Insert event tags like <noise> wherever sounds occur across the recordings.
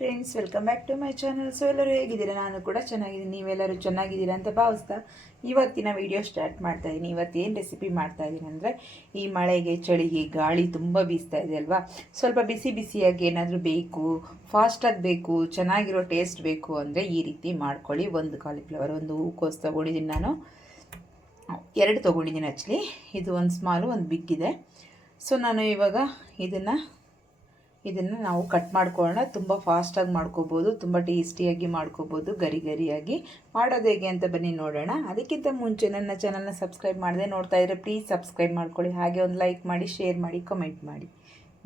Friends welcome back to my channel so ಎಲ್ಲರೂ ಹೇಗಿದ್ದೀರಾ? ನಾನು ಕೂಡ ಚೆನ್ನಾಗಿದ್ದೀನಿ. ನೀವೆಲ್ಲರೂ ಚೆನ್ನಾಗಿದ್ದೀರಾ ಅಂತ ಭಾವಿಸ್ತಾ ಇವತ್ತಿನ ವಿಡಿಯೋ ಸ್ಟಾರ್ಟ್ ಮಾಡ್ತಾ ಇದ್ದೀನಿ ಇವತ್ತೇನು ರೆಸಿಪಿ ಮಾಡ್ತಾ ಇದ್ದೀನಿ ಅಂದರೆ, ಈ ಮಳೆಗೆ ಚಳಿಗೆ ಗಾಳಿ ತುಂಬ ಬೀಸ್ತಾ ಇದೆ ಅಲ್ವಾ? ಸ್ವಲ್ಪ ಬಿಸಿ ಬಿಸಿಯಾಗಿ ಏನಾದರೂ ಬೇಕು ಫಾಸ್ಟಾಗಿ ಬೇಕು, ಚೆನ್ನಾಗಿರೋ ಟೇಸ್ಟ್ ಬೇಕು ಅಂದರೆ ಈ ರೀತಿ ಮಾಡ್ಕೊಳ್ಳಿ. ಒಂದು ಕಾಲಿಫ್ಲವರ್ ಒಂದು ಹೂಕೋಸು ತೊಗೊಂಡಿದ್ದೀನಿ ನಾನು. ಎರಡು ತೊಗೊಂಡಿದ್ದೀನಿ ಆ್ಯಕ್ಚುಲಿ ಇದು ಒಂದು ಸ್ಮಾಲು ಒಂದು ಬಿಗ್ ಇದೆ. ಸೊ ನಾನು ಇವಾಗ ಇದನ್ನು ಇದನ್ನು ನಾವು ಕಟ್ ಮಾಡ್ಕೊಳ್ಳೋಣ. ತುಂಬ ಫಾಸ್ಟಾಗಿ ಮಾಡ್ಕೋಬೋದು. ತುಂಬ ಟೇಸ್ಟಿಯಾಗಿ ಮಾಡ್ಕೋಬೋದು. ಗರಿ ಗರಿಯಾಗಿ. ಮಾಡೋದು ಹೇಗೆ ಅಂತ ಬನ್ನಿ ನೋಡೋಣ. ಅದಕ್ಕಿಂತ ಮುಂಚೆ ನನ್ನ ಚಾನಲ್ನ ಸಬ್ಸ್ಕ್ರೈಬ್ ಮಾಡದೆ ನೋಡ್ತಾ ಇದ್ದರೆ ಪ್ಲೀಸ್ ಸಬ್ಸ್ಕ್ರೈಬ್ ಮಾಡ್ಕೊಳ್ಳಿ. ಹಾಗೆ ಒಂದು ಲೈಕ್ ಮಾಡಿ ಶೇರ್ ಮಾಡಿ ಕಮೆಂಟ್ ಮಾಡಿ.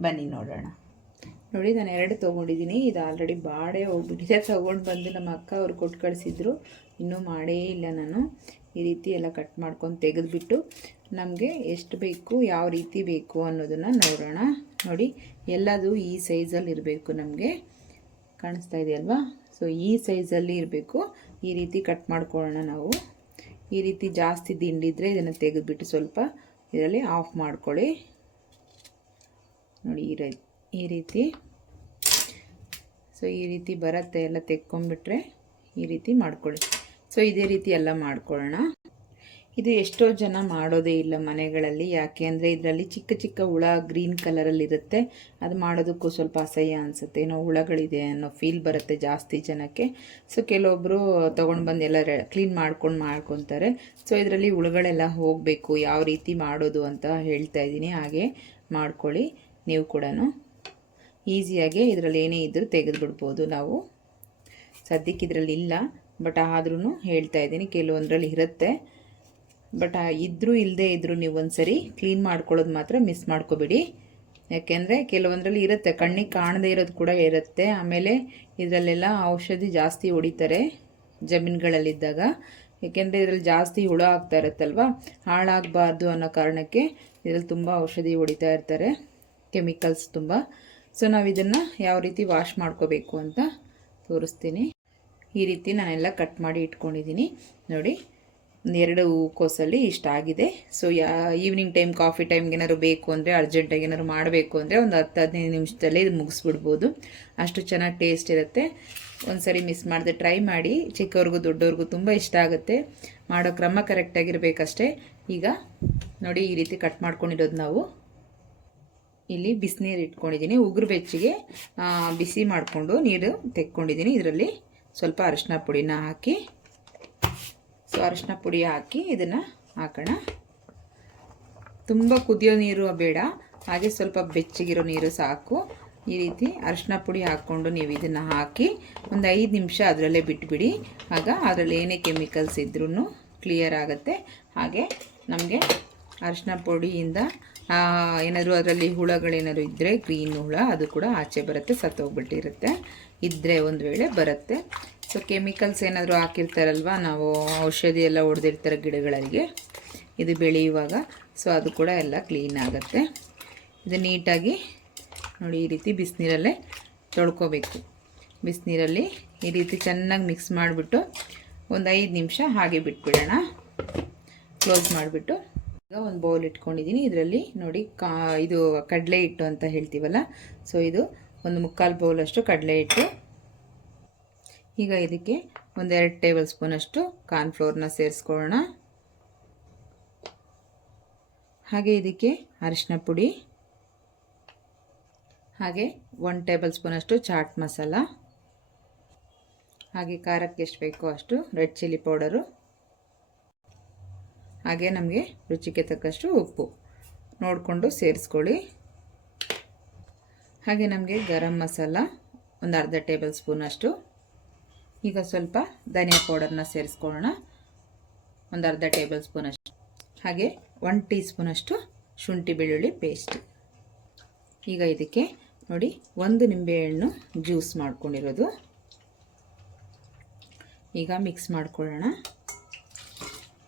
ಬನ್ನಿ ನೋಡೋಣ. ನೋಡಿ, ನಾನು ಎರಡು ತೊಗೊಂಡಿದ್ದೀನಿ ಇದು ಆಲ್ರೆಡಿ ಬಾಡೆ ಹೋಗ್ಬಿಟ್ಟಿದೆ. <laughs> ತೊಗೊಂಡು ಬಂದು ನಮ್ಮ ಅಕ್ಕ ಅವ್ರು ಕೊಟ್ಟು ಕಳಿಸಿದ್ರು ಇನ್ನೂ ಮಾಡೇ ಇಲ್ಲ ನಾನು. ಈ ರೀತಿ ಎಲ್ಲ ಕಟ್ ಮಾಡ್ಕೊಂಡು ತೆಗೆದುಬಿಟ್ಟು ನಮಗೆ ಎಷ್ಟು ಬೇಕು, ಯಾವ ರೀತಿ ಬೇಕು ಅನ್ನೋದನ್ನು ನೋಡೋಣ. ನೋಡಿ, ಎಲ್ಲದು ಈ ಸೈಜಲ್ಲಿ ಇರಬೇಕು ನಮಗೆ. ಕಾಣಿಸ್ತಾ ಇದೆಯಲ್ವಾ ಸೊ ಈ ಸೈಜಲ್ಲಿ ಇರಬೇಕು. ಈ ರೀತಿ ಕಟ್ ಮಾಡ್ಕೊಳ್ಳೋಣ ನಾವು. ಈ ರೀತಿ ಜಾಸ್ತಿ ದಿಂಡಿದ್ರೆ ಇದನ್ನು ತೆಗೆದುಬಿಟ್ಟು ಸ್ವಲ್ಪ ಇದರಲ್ಲಿ ಆಫ್ ಮಾಡ್ಕೊಳ್ಳಿ. ನೋಡಿ, ಈ ಈ ರೀತಿ. ಸೊ ಈ ರೀತಿ ಬರುತ್ತೆ ಎಲ್ಲ ತೆಕ್ಕೊಂಬಿಟ್ರೆ ಈ ರೀತಿ ಮಾಡ್ಕೊಳ್ಳಿ. ಸೊ ಇದೇ ರೀತಿ ಎಲ್ಲ ಮಾಡ್ಕೊಳ್ಳೋಣ. ಇದು ಎಷ್ಟೋ ಜನ ಮಾಡೋದೇ ಇಲ್ಲ ಮನೆಗಳಲ್ಲಿ. ಯಾಕೆ ಅಂದರೆ ಇದರಲ್ಲಿ ಚಿಕ್ಕ ಚಿಕ್ಕ ಹುಳ ಗ್ರೀನ್ ಕಲರಲ್ಲಿರುತ್ತೆ ಅದು ಮಾಡೋದಕ್ಕೂ ಸ್ವಲ್ಪ ಅಸಹ್ಯ ಅನಿಸುತ್ತೆ. ಏನೋ ಹುಳಗಳಿದೆ ಅನ್ನೋ ಫೀಲ್ ಬರುತ್ತೆ ಜಾಸ್ತಿ ಜನಕ್ಕೆ. ಸೊ ಕೆಲವೊಬ್ಬರು ತೊಗೊಂಡು ಬಂದು ಎಲ್ಲ ಕ್ಲೀನ್ ಮಾಡ್ಕೊಂಡು ಮಾಡ್ಕೊತಾರೆ. ಸೊ ಇದರಲ್ಲಿ ಹುಳುಗಳೆಲ್ಲ ಹೋಗಬೇಕು, ಯಾವ ರೀತಿ ಮಾಡೋದು ಅಂತ ಹೇಳ್ತಾ ಇದ್ದೀನಿ. ಹಾಗೆ ಮಾಡ್ಕೊಳ್ಳಿ ನೀವು ಕೂಡ ಈಸಿಯಾಗಿ ಇದರಲ್ಲಿ ಏನೇ ಇದ್ದರೂ ತೆಗೆದುಬಿಡ್ಬೋದು ನಾವು. ಸದ್ಯಕ್ಕೆ ಇದರಲ್ಲಿ ಇಲ್ಲ, ಬಟ್ ಆದ್ರೂ ಹೇಳ್ತಾ ಇದ್ದೀನಿ. ಕೆಲವೊಂದರಲ್ಲಿ ಇರುತ್ತೆ. ಬಟ್ ಇದ್ದರೂ ಇಲ್ಲದೇ ಇದ್ದರೂ ನೀವು ಒಂದ್ಸರಿ ಕ್ಲೀನ್ ಮಾಡ್ಕೊಳ್ಳೋದು ಮಾತ್ರ ಮಿಸ್ ಮಾಡ್ಕೋಬೇಡಿ. ಯಾಕೆಂದರೆ ಕೆಲವೊಂದರಲ್ಲಿ ಇರುತ್ತೆ, ಕಣ್ಣಿಗೆ ಕಾಣದೇ ಇರೋದು ಕೂಡ ಇರುತ್ತೆ. ಆಮೇಲೆ ಇದರಲ್ಲೆಲ್ಲ ಔಷಧಿ ಜಾಸ್ತಿ ಹೊಡಿತಾರೆ ಜಮೀನುಗಳಲ್ಲಿದ್ದಾಗ. ಏಕೆಂದರೆ ಇದರಲ್ಲಿ ಜಾಸ್ತಿ ಹುಳ ಆಗ್ತಾ ಇರುತ್ತಲ್ವ? ಹಾಳಾಗಬಾರ್ದು ಅನ್ನೋ ಕಾರಣಕ್ಕೆ ಇದರಲ್ಲಿ ತುಂಬ ಔಷಧಿ ಹೊಡಿತಾ ಇರ್ತಾರೆ, ಕೆಮಿಕಲ್ಸ್ ತುಂಬ. ಸೊ ನಾವು ಇದನ್ನು ಯಾವ ರೀತಿ ವಾಶ್ ಮಾಡ್ಕೋಬೇಕು ಅಂತ ತೋರಿಸ್ತೀನಿ. ಈ ರೀತಿ ನಾನೆಲ್ಲ ಕಟ್ ಮಾಡಿ ಇಟ್ಕೊಂಡಿದ್ದೀನಿ. ನೋಡಿ ಎರಡು ಹೂಕೋಸಲ್ಲಿ ಇಷ್ಟ ಆಗಿದೆ. So yeah evening time coffee ಟೈಮ್ಗೆ ಏನಾದ್ರು ಬೇಕು ಅಂದರೆ ಅರ್ಜೆಂಟಾಗಿ ಏನಾದ್ರು ಮಾಡಬೇಕು ಅಂದರೆ, ಒಂದು ಹತ್ತು, ಹದಿನೈದು ನಿಮಿಷದಲ್ಲಿ ಇದು ಮುಗಿಸ್ಬಿಡ್ಬೋದು. ಅಷ್ಟು ಚೆನ್ನಾಗಿ ಟೇಸ್ಟ್ ಇರುತ್ತೆ. ಒಂದು ಸರಿ ಮಿಸ್ ಮಾಡಿದೆ ಟ್ರೈ ಮಾಡಿ. ಚಿಕ್ಕವ್ರಿಗೂ ದೊಡ್ಡವ್ರಿಗೂ ತುಂಬ ಇಷ್ಟ ಆಗುತ್ತೆ. ಮಾಡೋ ಕ್ರಮ ಕರೆಕ್ಟಾಗಿರಬೇಕಷ್ಟೇ ಈಗ ನೋಡಿ, ಈ ರೀತಿ ಕಟ್ ಮಾಡ್ಕೊಂಡಿರೋದು ನಾವು. ಇಲ್ಲಿ ಬಿಸಿನೀರು ಇಟ್ಕೊಂಡಿದ್ದೀನಿ. ಉಗುರು ಬೆಚ್ಚಿಗೆ ಬಿಸಿ ಮಾಡಿಕೊಂಡು ನೀರು ತೆಕ್ಕೊಂಡಿದ್ದೀನಿ. ಇದರಲ್ಲಿ ಸ್ವಲ್ಪ ಅರಿಶಿನ ಪುಡಿನ ಹಾಕಿ. ಸೊ ಅರಿಶಿನ ಪುಡಿ ಹಾಕಿ ಇದನ್ನು ಹಾಕೋಣ. ತುಂಬ ಕುದಿಯೋ ನೀರು ಬೇಡ, ಹಾಗೆ ಸ್ವಲ್ಪ ಬೆಚ್ಚಗಿರೋ ನೀರು ಸಾಕು. ಈ ರೀತಿ ಅರಿಶಿನ ಪುಡಿ ಹಾಕ್ಕೊಂಡು ನೀವು ಇದನ್ನು ಹಾಕಿ ಒಂದು ಐದು ನಿಮಿಷ ಅದರಲ್ಲೇ ಬಿಟ್ಬಿಡಿ. ಆಗ ಅದರಲ್ಲಿ ಏನೇ ಕೆಮಿಕಲ್ಸ್ ಇದ್ರೂ ಕ್ಲಿಯರ್ ಆಗುತ್ತೆ. ಹಾಗೆ ನಮಗೆ ಅರಿಶಿನ ಪುಡಿಯಿಂದ ಏನಾದರೂ ಅದರಲ್ಲಿ ಹುಳಗಳೇನಾದ್ರು ಇದ್ದರೆ ಗ್ರೀನ್ ಹುಳ ಅದು ಕೂಡ ಆಚೆ ಬರುತ್ತೆ, ಸತ್ತೋಗ್ಬಿಟ್ಟಿರುತ್ತೆ. ಇದ್ದರೆ ಒಂದು ವೇಳೆ ಬರುತ್ತೆ. ಸೊ ಕೆಮಿಕಲ್ಸ್ ಏನಾದರೂ ಹಾಕಿರ್ತಾರಲ್ವ? ನಾವು ಔಷಧಿ ಎಲ್ಲ ಹೊಡೆದಿರ್ತಾರೆ ಗಿಡಗಳಿಗೆ. ಇದು ಬೆಳೆಯುವಾಗ. ಸೊ ಅದು ಕೂಡ ಎಲ್ಲ ಕ್ಲೀನ್ ಆಗುತ್ತೆ. ಇದು ನೀಟಾಗಿ ನೋಡಿ, ಈ ರೀತಿ ಬಿಸಿನೀರಲ್ಲೇ ತೊಳ್ಕೊಬೇಕು. ಬಿಸಿನೀರಲ್ಲಿ ಈ ರೀತಿ ಚೆನ್ನಾಗಿ ಮಿಕ್ಸ್ ಮಾಡಿಬಿಟ್ಟು ಒಂದು ಐದು ನಿಮಿಷ ಹಾಗೆ ಬಿಟ್ಬಿಡೋಣ. ಕ್ಲೋಸ್ ಮಾಡಿಬಿಟ್ಟು. ಈಗ ಒಂದು ಬೌಲ್ ಇಟ್ಕೊಂಡಿದ್ದೀನಿ. ಇದರಲ್ಲಿ ನೋಡಿ, ಕಾ, ಇದು ಕಡಲೆ ಹಿಟ್ಟು ಅಂತ ಹೇಳ್ತೀವಲ್ಲ? ಸೊ ಇದು ಒಂದು ಮುಕ್ಕಾಲು ಬೌಲಷ್ಟು ಕಡಲೆ ಹಿಟ್ಟು. ಈಗ ಇದಕ್ಕೆ ಒಂದೆರಡು ಟೇಬಲ್ ಸ್ಪೂನಷ್ಟು ಕಾರ್ನ್ಫ್ಲೋರ್ನ ಸೇರಿಸ್ಕೊಳ್ಳೋಣ. ಹಾಗೆ ಇದಕ್ಕೆ ಅರಿಶಿನ ಪುಡಿ, ಹಾಗೆ ಒನ್ ಟೇಬಲ್ ಸ್ಪೂನಷ್ಟು ಚಾಟ್ ಮಸಾಲ, ಹಾಗೆ ಖಾರಕ್ಕೆ ಎಷ್ಟು ಬೇಕೋ ಅಷ್ಟು ರೆಡ್ ಚಿಲ್ಲಿ ಪೌಡರು, ಹಾಗೆ ನಮಗೆ ರುಚಿಗೆ ತಕ್ಕಷ್ಟು ಉಪ್ಪು ನೋಡಿಕೊಂಡು ಸೇರಿಸ್ಕೊಳ್ಳಿ. ಹಾಗೆ ನಮಗೆ ಗರಂ ಮಸಾಲ ಒಂದು ಅರ್ಧ ಟೇಬಲ್ ಸ್ಪೂನಷ್ಟು ಈಗ ಸ್ವಲ್ಪ ಧನಿಯಾ ಪೌಡರ್ನ ಸೇರಿಸ್ಕೊಳ್ಳೋಣ. ಒಂದು ಅರ್ಧ ಟೇಬಲ್ ಸ್ಪೂನ್ ಅಷ್ಟು. ಹಾಗೆ ಒನ್ ಟೀ ಸ್ಪೂನಷ್ಟು ಶುಂಠಿ ಬೆಳ್ಳುಳ್ಳಿ ಪೇಸ್ಟ್. ಈಗ ಇದಕ್ಕೆ ನೋಡಿ ಒಂದು ನಿಂಬೆಹಣ್ಣು ಜ್ಯೂಸ್ ಮಾಡ್ಕೊಂಡಿರೋದು. ಈಗ ಮಿಕ್ಸ್ ಮಾಡ್ಕೊಳ್ಳೋಣ.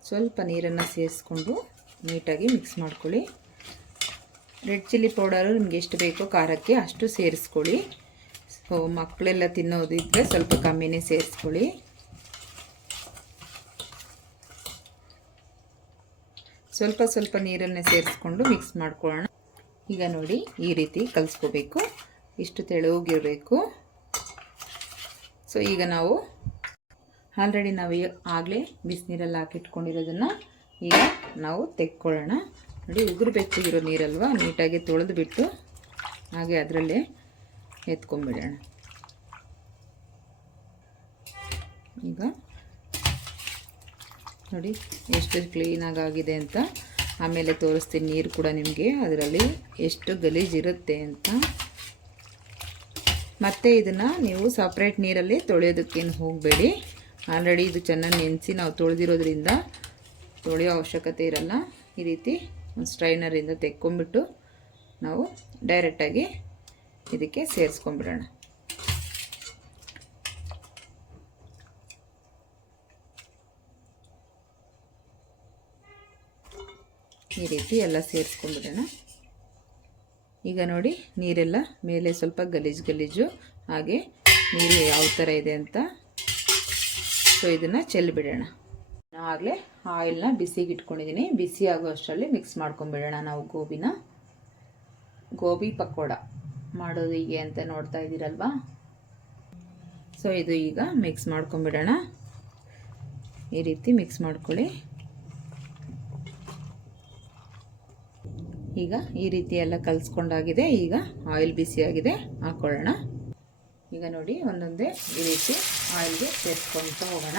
ಸ್ವಲ್ಪ ನೀರನ್ನು ಸೇರಿಸ್ಕೊಂಡು ನೀಟಾಗಿ ಮಿಕ್ಸ್ ಮಾಡ್ಕೊಳ್ಳಿ. ರೆಡ್ ಚಿಲ್ಲಿ ಪೌಡರು ನಿಮಗೆ ಎಷ್ಟು ಬೇಕೋ ಖಾರಕ್ಕೆ ಅಷ್ಟು ಸೇರಿಸ್ಕೊಳ್ಳಿ. ಮಕ್ಕಳೆಲ್ಲ ತಿನ್ನೋದಿದ್ದರೆ ಸ್ವಲ್ಪ ಕಮ್ಮಿನೇ ಸೇರಿಸ್ಕೊಳ್ಳಿ. ಸ್ವಲ್ಪ ಸ್ವಲ್ಪ ನೀರನ್ನೇ ಸೇರಿಸ್ಕೊಂಡು ಮಿಕ್ಸ್ ಮಾಡ್ಕೊಳ್ಳೋಣ. ಈಗ ನೋಡಿ ಈ ರೀತಿ ಕಲಿಸ್ಕೋಬೇಕು. ಇಷ್ಟು ತೆಳುವಾಗಿರಬೇಕು. ಸೊ ಈಗ ನಾವು ಆಲ್ರೆಡಿ ನಾವು ಆಗಲೇ ಬಿಸಿನೀರಲ್ಲಿ ಹಾಕಿಟ್ಕೊಂಡಿರೋದನ್ನು ಈಗ ನಾವು ತೆಕ್ಕೊಳ್ಳೋಣ. ನೋಡಿ ಉಗುರು ಬೆಚ್ಚಗಿರೋ ನೀರಲ್ವಾ? ನೀಟಾಗಿ ತೊಳೆದು ಬಿಟ್ಟು ಹಾಗೆ ಅದರಲ್ಲೇ ಎತ್ಕೊಂಡ್ಬಿಡೋಣ. ಈಗ ನೋಡಿ ಎಷ್ಟು ಕ್ಲೀನಾಗಿ ಆಗಿದೆ ಅಂತ ಆಮೇಲೆ ತೋರಿಸ್ತೀನಿ ನೀರು ಕೂಡ ನಿಮಗೆ. ಅದರಲ್ಲಿ ಎಷ್ಟು ಗಲೀಜಿರುತ್ತೆ ಅಂತ. ಮತ್ತೆ ಇದನ್ನು ನೀವು ಸಪ್ರೇಟ್ ನೀರಲ್ಲಿ ತೊಳೆಯೋದಕ್ಕೇನು ಹೋಗಬೇಡಿ. ಆಲ್ರೆಡಿ ಇದು ಚೆನ್ನಾಗಿ ನೆನೆಸಿ ನಾವು ತೊಳೆದಿರೋದ್ರಿಂದ ತೊಳೆಯೋ ಅವಶ್ಯಕತೆ ಇರಲ್ಲ. ಈ ರೀತಿ ಸ್ಟ್ರೈನರಿಂದ ತೆಕ್ಕೊಂಬಿಟ್ಟು ನಾವು ಡೈರೆಕ್ಟಾಗಿ ಇದಕ್ಕೆ ಸೇರಿಸ್ಕೊಂಡ್ಬಿಡೋಣ. ಈ ರೀತಿ ಎಲ್ಲ ಸೇರಿಸ್ಕೊಂಡ್ಬಿಡೋಣ. ಈಗ ನೋಡಿ, ನೀರೆಲ್ಲ ಮೇಲೆ ಸ್ವಲ್ಪ ಗಲೀಜು ಗಲೀಜು, ಹಾಗೆ ನೀರು ಯಾವ ಥರ ಇದೆ ಅಂತ. ಸೊ ಇದನ್ನು ಚೆಲ್ಲಿಬಿಡೋಣ. ಆಗಲೇ ಆಯಿಲ್ನ ಬಿಸಿಗೆ ಇಟ್ಕೊಂಡಿದ್ದೀನಿ. ಬಿಸಿ ಆಗೋ ಅಷ್ಟರಲ್ಲಿ ಮಿಕ್ಸ್ ಮಾಡ್ಕೊಂಬಿಡೋಣ ನಾವು ಗೋಬಿನ. ಗೋಬಿ ಪಕೋಡ. ಮಾಡೋದು ಹೀಗೆ ಅಂತ ನೋಡ್ತಾ ಇದ್ದೀರಲ್ವಾ? ಸೊ ಇದು ಈಗ ಮಿಕ್ಸ್ ಮಾಡ್ಕೊಂಬಿಡೋಣ ಈ ರೀತಿ ಮಿಕ್ಸ್ ಮಾಡ್ಕೊಳ್ಳಿ. ಈಗ ಈ ರೀತಿ ಎಲ್ಲ ಕಲಿಸ್ಕೊಂಡಾಗಿದೆ. ಈಗ ಆಯಿಲ್ ಬಿಸಿಯಾಗಿದೆ ಹಾಕ್ಕೊಳ್ಳೋಣ ಈಗ ನೋಡಿ, ಒಂದೊಂದೇ ಈ ರೀತಿ ಆಯಿಲ್ಗೆ ಸೇರಿಸ್ಕೊಳ್ತಾ ಹೋಗೋಣ.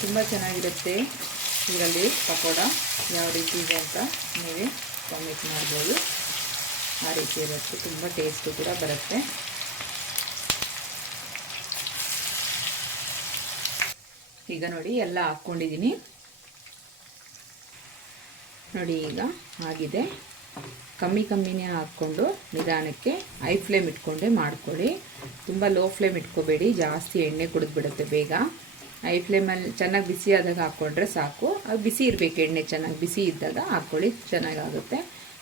ತುಂಬ ಚೆನ್ನಾಗಿರುತ್ತೆ ಇದರಲ್ಲಿ ಪಕೋಡ. ಯಾವ ರೀತಿ ಇದೆ ಅಂತ ನೀವೇ ಕಾಮೆಂಟ್ ಮಾಡ್ಬೋದು. ಆ ರೀತಿ ಇರುತ್ತೆ ತುಂಬ ಟೇಸ್ಟು ಕೂಡ ಬರುತ್ತೆ. ಈಗ ನೋಡಿ ಎಲ್ಲ ಹಾಕ್ಕೊಂಡಿದ್ದೀನಿ. ನೋಡಿ ಈಗ ಆಗಿದೆ. ಕಮ್ಮಿ ಕಮ್ಮಿನೇ ಹಾಕ್ಕೊಂಡು ನಿಧಾನಕ್ಕೆ ಹೈ ಫ್ಲೇಮ್ ಇಟ್ಕೊಂಡೆ ಮಾಡ್ಕೊಳ್ಳಿ. ತುಂಬ ಲೋ ಫ್ಲೇಮ್ ಇಟ್ಕೋಬೇಡಿ. ಜಾಸ್ತಿ ಎಣ್ಣೆ ಕುಡಿದ್ಬಿಡುತ್ತೆ ಬೇಗ. ಐ ಫ್ಲೇಮಲ್ಲಿ ಚೆನ್ನಾಗಿ ಬಿಸಿ ಆದಾಗ ಹಾಕ್ಕೊಂಡ್ರೆ ಸಾಕು. ಅದು ಬಿಸಿ ಇರಬೇಕು, ಎಣ್ಣೆ ಚೆನ್ನಾಗಿ ಬಿಸಿ ಇದ್ದಾಗ ಹಾಕ್ಕೊಳ್ಳಿ, ಚೆನ್ನಾಗಾಗುತ್ತೆ.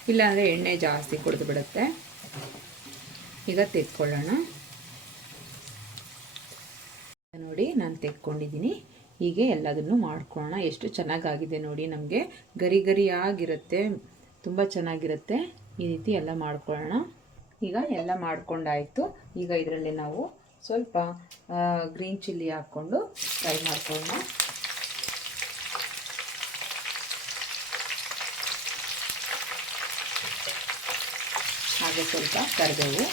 ಇಲ್ಲಾಂದರೆ ಎಣ್ಣೆ ಜಾಸ್ತಿ ಕುಡಿದು ಬಿಡುತ್ತೆ. ಈಗ ತೆಕ್ಕೊಳ್ಳೋಣ. ನೋಡಿ, ನಾನು ತೆಕ್ಕೊಂಡಿದ್ದೀನಿ. ಹೀಗೆ ಎಲ್ಲದನ್ನು ಮಾಡ್ಕೊಳ್ಳೋಣ. ಎಷ್ಟು ಚೆನ್ನಾಗಾಗಿದೆ ನೋಡಿ ನಮಗೆ. ಗರಿ ಗರಿಯಾಗಿರುತ್ತೆ. ತುಂಬ ಚೆನ್ನಾಗಿರುತ್ತೆ. ಈ ರೀತಿ ಎಲ್ಲ ಮಾಡ್ಕೊಳ್ಳೋಣ. ಈಗ ಎಲ್ಲ ಮಾಡ್ಕೊಂಡಾಯಿತು. ಈಗ ಇದರಲ್ಲಿ ನಾವು ಸ್ವಲ್ಪ ಗ್ರೀನ್ ಚಿಲ್ಲಿ ಹಾಕ್ಕೊಂಡು ಫ್ರೈ ಮಾಡ್ಕೊಳ್ಳೋಣ. ಹಾಗೆ ಸ್ವಲ್ಪ ಕರಿಬೇವು.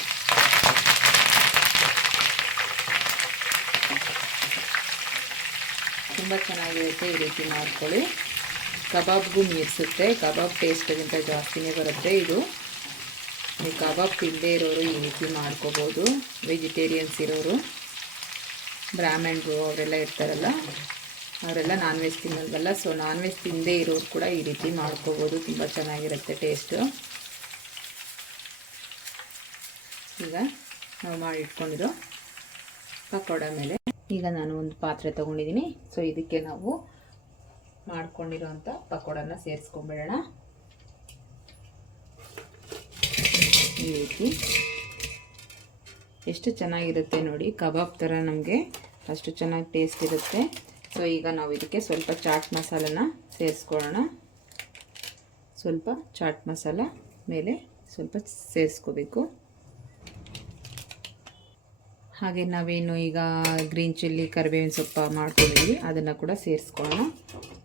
ತುಂಬ ಚೆನ್ನಾಗಿರುತ್ತೆ ಈ ರೀತಿ ಮಾಡ್ಕೊಳ್ಳಿ. ಕಬಾಬ್ಗೂ ಮೀರಿಸುತ್ತೆ. ಕಬಾಬ್ ಟೇಸ್ಟ್ಗಿಂತ ಜಾಸ್ತಿನೇ ಬರುತ್ತೆ ಇದು. ನೀವು ಕಬಾಬ್ ತಿಂದೇ ಇರೋರು ಈ ರೀತಿ ಮಾಡ್ಕೋಬೋದು. ವೆಜಿಟೇರಿಯನ್ಸ್ ಇರೋರು. ಬ್ರಾಹ್ಮಣರು ಅವರೆಲ್ಲ ಇರ್ತಾರಲ್ಲ, ಅವರೆಲ್ಲ ನಾನ್ ವೆಜ್ ತಿನ್ನಲ್ವಲ್ಲ ಸೊ ನಾನ್ ವೆಜ್ ತಿಂದೇ ಇರೋರು ಕೂಡ ಈ ರೀತಿ ಮಾಡ್ಕೋಬೋದು. ತುಂಬ ಚೆನ್ನಾಗಿರುತ್ತೆ ಟೇಸ್ಟು ಈಗ ನಾವು ಮಾಡಿ ಇಟ್ಕೊಂಡಿರೋ ಪಕೋಡ ಮೇಲೆ ಈಗ ನಾನು ಒಂದು ಪಾತ್ರೆ ತಗೊಂಡಿದ್ದೀನಿ. ಸೊ ಇದಕ್ಕೆ ನಾವು ಮಾಡ್ಕೊಂಡಿರೋಂಥ ಪಕೋಡನ ಸೇರಿಸ್ಕೊಂಬಿಡೋಣ. ಎಷ್ಟು ಚೆನ್ನಾಗಿರುತ್ತೆ ನೋಡಿ, ಕಬಾಬ್ ಥರ ನಮಗೆ ಅಷ್ಟು ಚೆನ್ನಾಗಿ ಟೇಸ್ಟ್ ಇರುತ್ತೆ. ಸೊ ಈಗ ನಾವು ಇದಕ್ಕೆ ಸ್ವಲ್ಪ ಚಾಟ್ ಮಸಾಲನ ಸೇರಿಸ್ಕೊಳ್ಳೋಣ. ಸ್ವಲ್ಪ ಚಾಟ್ ಮಸಾಲ ಮೇಲೆ ಸ್ವಲ್ಪ ಸೇರಿಸ್ಕೋಬೇಕು. ಹಾಗೆ ನಾವೇನು ಈಗ ಗ್ರೀನ್ ಚಿಲ್ಲಿ, ಕರಿಬೇವಿನ ಸೊಪ್ಪು ಮಾಡ್ಕೊಂಡಿದ್ವಿ, ಅದನ್ನು ಕೂಡ ಸೇರಿಸ್ಕೊಳ್ಳೋಣ.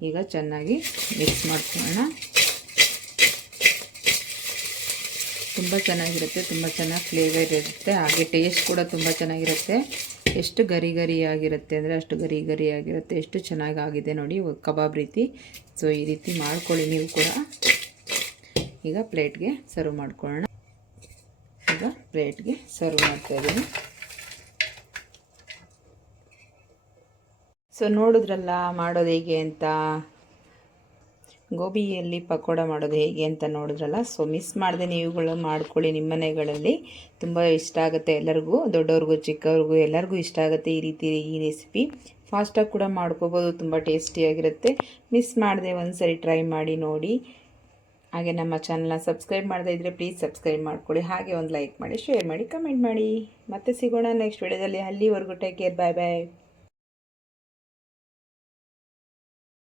ಈಗ ಚೆನ್ನಾಗಿ ಮಿಕ್ಸ್ ಮಾಡ್ಕೊಳ್ಳೋಣ. ತುಂಬ ಚೆನ್ನಾಗಿರುತ್ತೆ, ತುಂಬ ಚೆನ್ನಾಗಿ ಫ್ಲೇವರ್ ಇರುತ್ತೆ. ಹಾಗೆ ಟೇಸ್ಟ್ ಕೂಡ ತುಂಬ ಚೆನ್ನಾಗಿರುತ್ತೆ. ಎಷ್ಟು ಗರಿ ಗರಿ ಆಗಿರುತ್ತೆ ಅಂದರೆ ಅಷ್ಟು ಗರಿ ಗರಿ ಆಗಿರುತ್ತೆ. ಎಷ್ಟು ಚೆನ್ನಾಗಿ ಆಗಿದೆ ನೋಡಿ ಕಬಾಬ್ ರೀತಿ. ಸೊ ಈ ರೀತಿ ಮಾಡ್ಕೊಳ್ಳಿ ನೀವು ಕೂಡ. ಈಗ ಪ್ಲೇಟ್ಗೆ ಸರ್ವ್ ಮಾಡ್ಕೊಳ್ಳೋಣ. ಈಗ ಪ್ಲೇಟ್ಗೆ ಸರ್ವ್ ಮಾಡ್ತಾ ಇದ್ದೀನಿ. ಸೊ ನೋಡಿದ್ರಲ್ಲ ಮಾಡೋದು ಹೇಗೆ ಅಂತ? ಗೋಬಿಯಲ್ಲಿ ಪಕೋಡ ಮಾಡೋದು ಹೇಗೆ ಅಂತ ನೋಡಿದ್ರಲ್ಲ ಸೊ ಮಿಸ್ ಮಾಡಿದೆ ನೀವುಗಳು ಮಾಡ್ಕೊಳ್ಳಿ ನಿಮ್ಮ ಮನೆಗಳಲ್ಲಿ. ತುಂಬ ಇಷ್ಟ ಆಗುತ್ತೆ ಎಲ್ಲರಿಗೂ, ದೊಡ್ಡವ್ರಿಗೂ ಚಿಕ್ಕವ್ರಿಗೂ ಎಲ್ಲರಿಗೂ ಇಷ್ಟ ಆಗುತ್ತೆ ಈ ರೀತಿ ಈ ರೆಸಿಪಿ ಫಾಸ್ಟಾಗಿ ಕೂಡ ಮಾಡ್ಕೋಬೋದು, ತುಂಬ ಟೇಸ್ಟಿಯಾಗಿರುತ್ತೆ ಮಿಸ್ ಮಾಡಿದೆ ಒಂದು ಸರಿ ಟ್ರೈ ಮಾಡಿ ನೋಡಿ. ಹಾಗೆ ನಮ್ಮ ಚಾನಲ್ನ ಸಬ್ಸ್ಕ್ರೈಬ್ ಮಾಡದೇ ಇದ್ದರೆ ಪ್ಲೀಸ್ ಸಬ್ಸ್ಕ್ರೈಬ್ ಮಾಡ್ಕೊಳ್ಳಿ. ಹಾಗೆ ಒಂದು ಲೈಕ್ ಮಾಡಿ ಶೇರ್ ಮಾಡಿ ಕಮೆಂಟ್ ಮಾಡಿ. ಮತ್ತೆ ಸಿಗೋಣ ನೆಕ್ಸ್ಟ್ ವಿಡಿಯೋದಲ್ಲಿ ಅಲ್ಲಿವರೆಗೂ ಟೇಕ್ ಕೇರ್ ಬಾಯ್ ಬಾಯ್